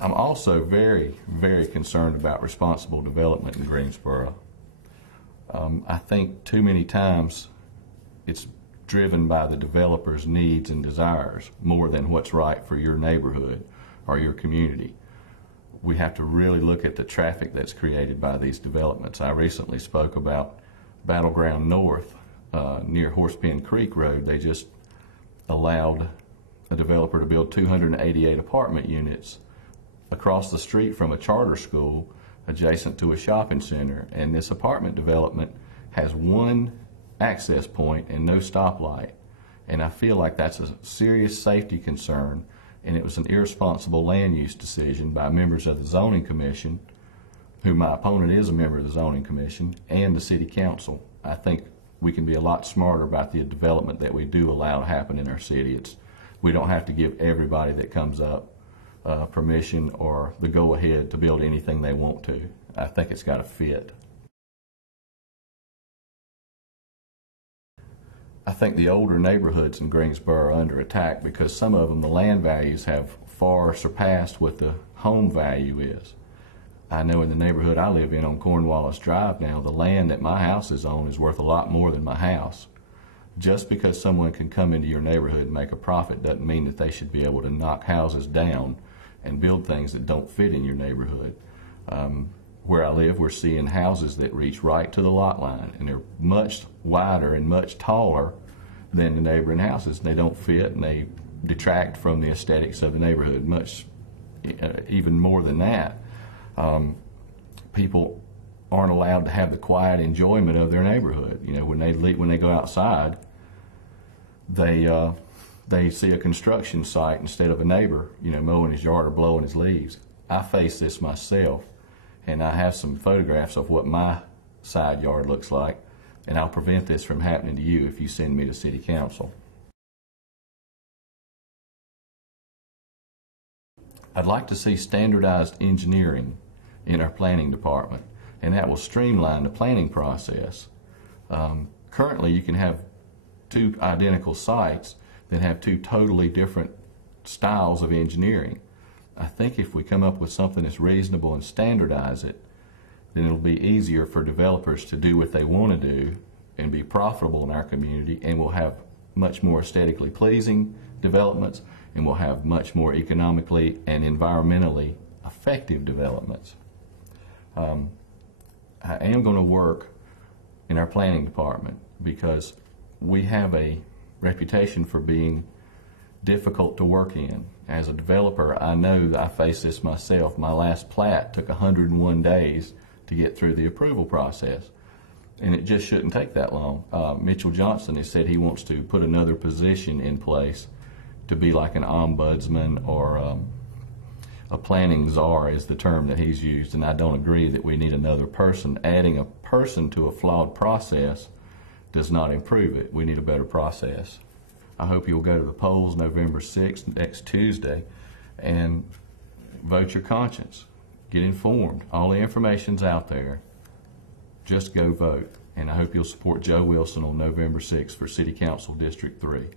I'm also very, very concerned about responsible development in Greensboro. I think too many times it's driven by the developer's needs and desires more than what's right for your neighborhood or your community. We have to really look at the traffic that's created by these developments. I recently spoke about Battleground North near Horsepen Creek Road. They just allowed a developer to build 288 apartment units across the street from a charter school adjacent to a shopping center, and this apartment development has one access point and no stoplight. And I feel like that's a serious safety concern, and it was an irresponsible land use decision by members of the Zoning Commission, who my opponent is a member of the Zoning Commission, and the City Council. I think we can be a lot smarter about the development that we do allow to happen in our city. We don't have to give everybody that comes up permission or the go-ahead to build anything they want to. I think it's got to fit. I think the older neighborhoods in Greensboro are under attack because some of them, the land values have far surpassed what the home value is. I know in the neighborhood I live in on Cornwallis Drive now, the land that my house is on is worth a lot more than my house. Just because someone can come into your neighborhood and make a profit doesn't mean that they should be able to knock houses down and build things that don't fit in your neighborhood. Where I live, we're seeing houses that reach right to the lot line, and they're much wider and much taller than the neighboring houses. They don't fit, and they detract from the aesthetics of the neighborhood much, even more than that. People aren't allowed to have the quiet enjoyment of their neighborhood. You know, when they go outside, they see a construction site instead of a neighbor, you know, mowing his yard or blowing his leaves. I face this myself, and I have some photographs of what my side yard looks like, and I'll prevent this from happening to you if you send me to City Council. I'd like to see standardized engineering in our planning department, and that will streamline the planning process. Currently, you can have two identical sites that have two totally different styles of engineering. I think if we come up with something that's reasonable and standardize it, then it'll be easier for developers to do what they want to do and be profitable in our community, and we'll have much more aesthetically pleasing developments, and we'll have much more economically and environmentally effective developments. I am going to work in our planning department because we have a reputation for being difficult to work in. As a developer, I know that I face this myself. My last plat took 101 days to get through the approval process, and it just shouldn't take that long. Mitchell Johnson has said he wants to put another position in place to be like an ombudsman or a planning czar is the term that he's used, and I don't agree that we need another person. Adding a person to a flawed process does not improve it. We need a better process. I hope you'll go to the polls November 6th, next Tuesday, and vote your conscience. Get informed. All the information's out there. Just go vote. And I hope you'll support Joe Wilson on November 6th for City Council District 3.